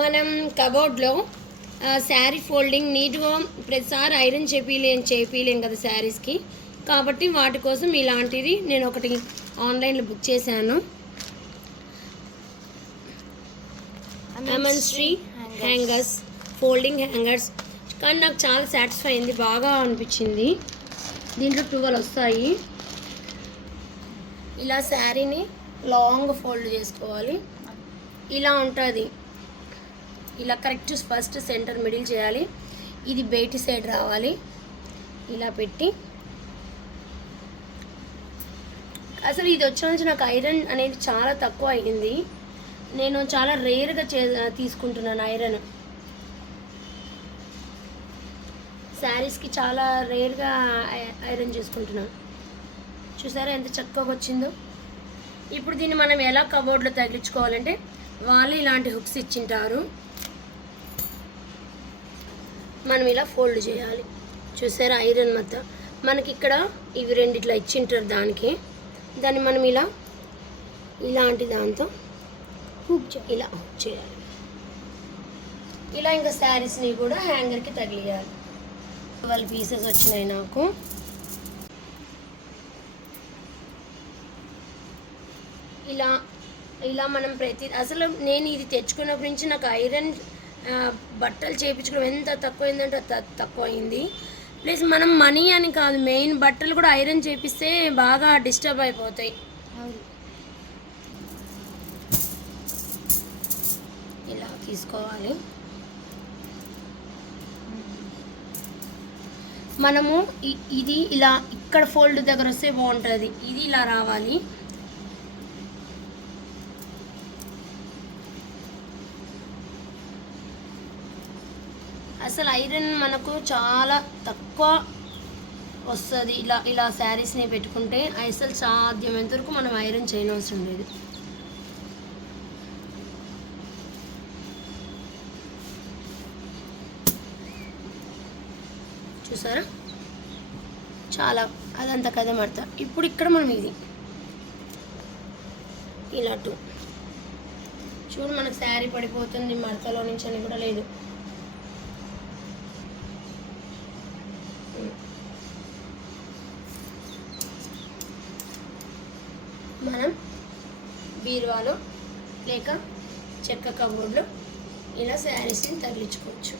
మనం కబోర్డ్లో శారీ ఫోల్డింగ్ నీట్గా ప్రతిసారి ఐరన్ చేపిలేం చేపిలేం కదా శారీస్కి. కాబట్టి వాటి కోసం ఇలాంటిది నేను ఒకటి ఆన్లైన్లో బుక్ చేశాను. శ్రీ హ్యాంగర్స్ ఫోల్డింగ్ హ్యాంగర్స్ కానీ నాకు చాలా సాటిస్ఫై అయింది బాగా అనిపించింది. దీంట్లో ట్వెల్వ్ వస్తాయి. ఇలా శారీని లాంగ్ ఫోల్డ్ చేసుకోవాలి. ఇలా ఉంటుంది. ఇలా కరెక్ట్ ఫస్ట్ సెంటర్ మిడిల్ చేయాలి. ఇది బయటి సైడ్ రావాలి. ఇలా పెట్టి. అసలు ఇది వచ్చిన నుంచి నాకు ఐరన్ అనేది చాలా తక్కువ అయింది నేను చాలా రేర్గా చే తీసుకుంటున్నాను ఐరన్ శారీస్కి చాలా రేర్గా ఐ- ఐరన్ చేసుకుంటున్నాను చూసారా ఎంత చక్కగా వచ్చిందో? ఇప్పుడు దీన్ని మనం ఎలా కబోర్డ్లో తగిలించుకోవాలంటే వాళ్ళు ఇలాంటి హుక్స్ ఇచ్చింటారు. మనం ఇలా ఫోల్డ్ చేయాలి. చూసారా ఐరన్ మొత్తం మనకి ఇక్కడ ఇవి రెండు ఇట్లా ఇచ్చింటారు దానికి. దాన్ని మనం ఇలా ఇలాంటి దాంతో హుక్ ఇలా హుక్ చేయాలి. ఇలా ఇంకా శారీస్ని కూడా హ్యాంగర్కి తగిలియాలి. ట్వెల్వ్ పీసెస్ వచ్చినాయి నాకు. ఇలా ఇలా మనం ప్రతి అసలు నేను ఇది తెచ్చుకున్నప్పటి నుంచి నాకు ఐరన్ బట్టలు చేయించుకోవడం ఎంత తక్కువైందంటే త- తక్కువ అయింది ప్లస్ మనం మనీ అని కాదు మెయిన్ బట్టలు కూడా ఐరన్ చేపిస్తే బాగా డిస్టర్బ్ అయిపోతాయి. ఇలా తీసుకోవాలి. మనము ఇది ఇలా ఇక్కడ ఫోల్డ్ దగ్గర వస్తే బాగుంటుంది. ఇది ఇలా రావాలి. అసలు ఐరన్ మనకు చాలా తక్కువ వస్తుంది. ఇలా ఇలా శారీస్ని పెట్టుకుంటే అసలు సాధ్యమైనంత వరకు మనం ఐరన్ చేయనవసరం లేదు. చూసారా? చాలా అదంతా కదా మడత. ఇప్పుడు ఇక్కడ మనం ఇది. ఇలా టూ. చూడు మనకు శారీ పడిపోతుంది మడతలో నుంచి అని కూడా లేదు. మనం బీరువాలో లేక చెక్క కబోర్డ్లో ఇలా శారీస్ని తగిలించుకోవచ్చు.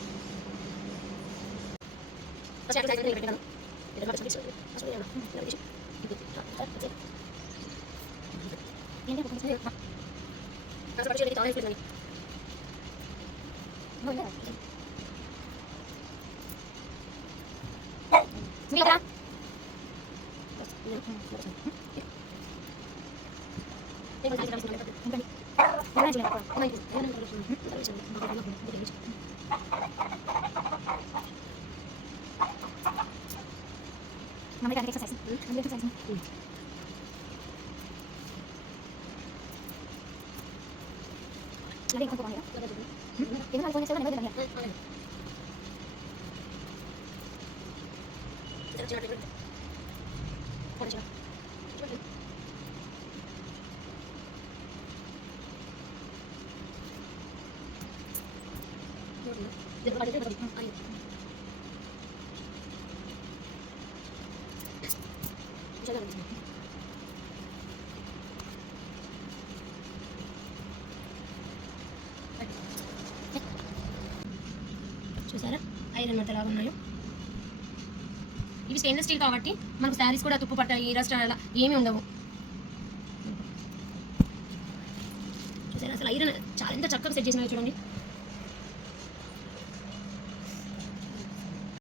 Gracias. చూసారా? ఐరన్ అంత లాగా ఉన్నాయో? ఇవి స్టెయిన్లెస్ స్టీల్ కాబట్టి మనకు శారీస్ కూడా తుప్పు పట్ట ఈ రస్ట్ అలా ఏమీ ఉండవు. చూసారా? అసలు ఐరన్ చాలా ఎంత చక్కగా సెట్ చేసినాయో చూడండి.